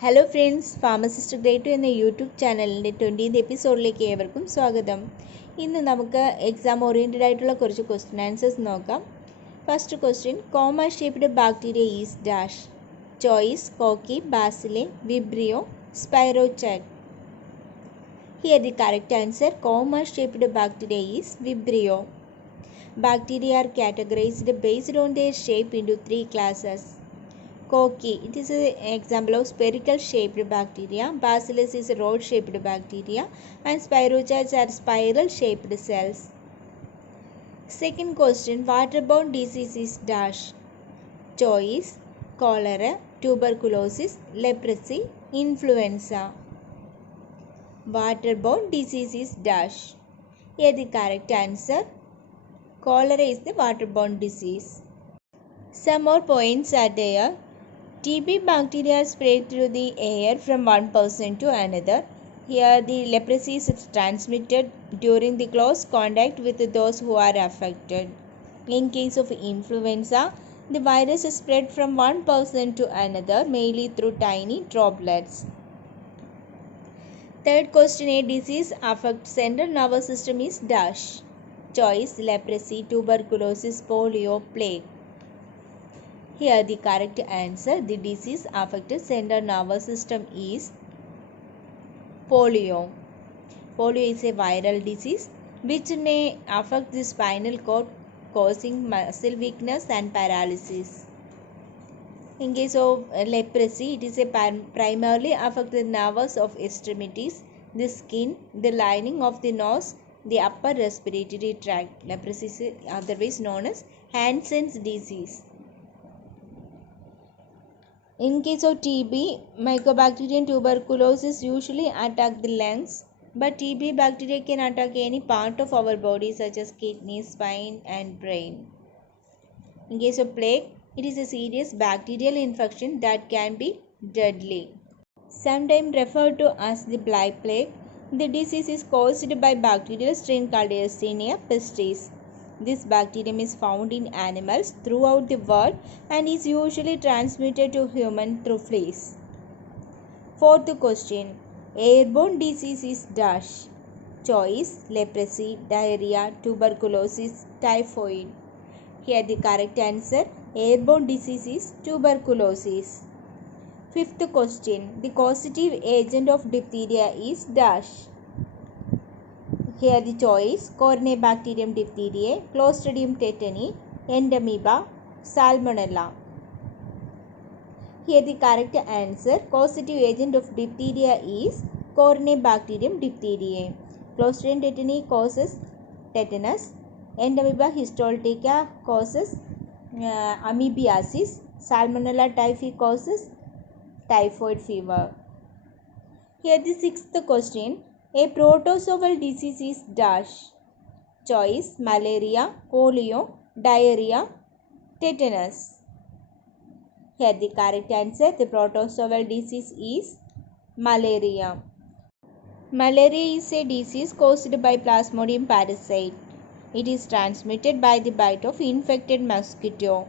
Hello friends, pharmacist grade 2 എന്ന YouTube ചാനലിൻ്റെ 20th എപ്പിസോഡിലേക്ക് ഏവർക്കും സ്വാഗതം. ഇന്ന് നമുക്ക് എക്സാം ഓറിയൻറ്റഡ് ആയിട്ടുള്ള കുറച്ച് ക്വസ്റ്റ്യൻ ആൻസേഴ്സ് നോക്കാം. First question, comma shaped bacteria is dash. Choice cocci, bacilli, vibrio, spirochete. Here the correct answer, comma shaped bacteria is Vibrio. Bacteria are categorized based on their shape into three classes. Koki, it is an example of spherical shaped bacteria. Bacillus is a rod shaped bacteria and spirochetes are spiral shaped cells. Second question, waterborne disease is dash. Choice cholera, tuberculosis, leprosy, influenza. Waterborne disease is dash. Here the correct answer, cholera is the waterborne disease. Some more points are there. TB bacteria spread through the air from one person to another. Here the leprosy is transmitted during the close contact with those who are affected. In case of influenza, the virus is spread from one person to another, mainly through tiny droplets. Third question, a disease affects central nervous system is dash. Choice leprosy, tuberculosis, polio, plague. Here the correct answer, the disease affected central nervous system is polio. Polio is a viral disease which may affect the spinal cord, causing muscle weakness and paralysis. In case of leprosy, it is a primarily affect the nerves of extremities, the skin, the lining of the nose, the upper respiratory tract. Leprosy is otherwise known as Hansen's disease. In case of TB, Mycobacterium tuberculosis usually attack the lungs, but TB bacteria can attack any part of our body such as kidney, spine and brain. In case of plague, it is a serious bacterial infection that can be deadly. Sometimes referred to as the black plague, the disease is caused by bacterial strain called Yersinia pestis. This bacterium is found in animals throughout the world and is usually transmitted to humans through fleas. Fourth question, airborne disease is dash. Choice leprosy, diarrhea, tuberculosis, typhoid. Here the correct answer, airborne disease is tuberculosis. Fifth question, the causative agent of diphtheria is dash. Here the choice, Corynebacterium diphtheriae, Clostridium tetani, Endemoeba, Salmonella. Here the correct answer, causative agent of diphtheria is Corynebacterium diphtheriae. Clostridium tetani causes tetanus. Endemoeba histolytica causes amoebiasis. Salmonella typhi causes typhoid fever. Here the sixth question, a protozoal disease is dash. Choice malaria, polio, diarrhea, tetanus. Here the correct answer, the protozoal disease is malaria. Malaria is a disease caused by Plasmodium parasite. It is transmitted by the bite of infected mosquito.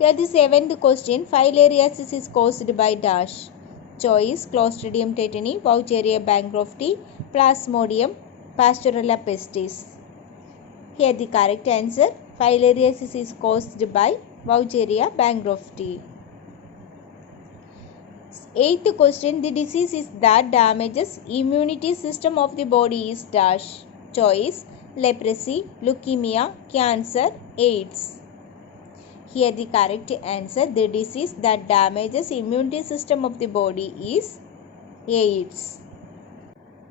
Here the seventh question, filariasis is caused by dash. Choice Clostridium tetani, Vaucheria bancrofti, Plasmodium, Pasteurella pestis. Here the correct answer, filariasis is caused by Vaucheria bancrofti. Eighth question, the disease is that damages immunity system of the body is dash. Choice leprosy, leukemia, cancer, AIDS. Here the correct answer, the disease that damages immunity system of the body is AIDS.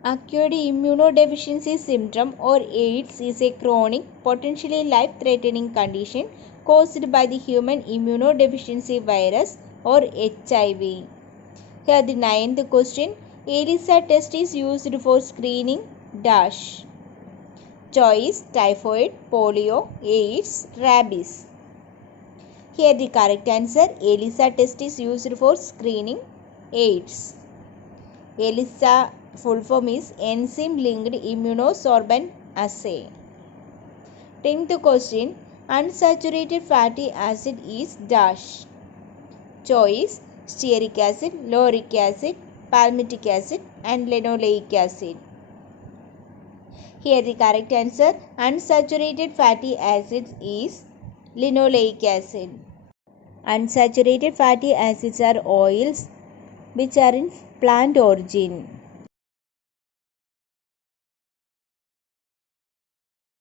Acquired immunodeficiency syndrome or AIDS is a chronic, potentially life-threatening condition caused by the human immunodeficiency virus or HIV. Here the ninth question, ELISA test is used for screening dash. Choice typhoid, polio, AIDS, rabies. Here the correct answer, ELISA test is used for screening AIDS. ELISA full form is enzyme linked immunosorbent assay. 10th question, unsaturated fatty acid is dash. Choice stearic acid, lauric acid, palmitic acid, and linoleic acid. Here the correct answer, unsaturated fatty acids is linoleic acid. Unsaturated fatty acids are oils which are in plant origin.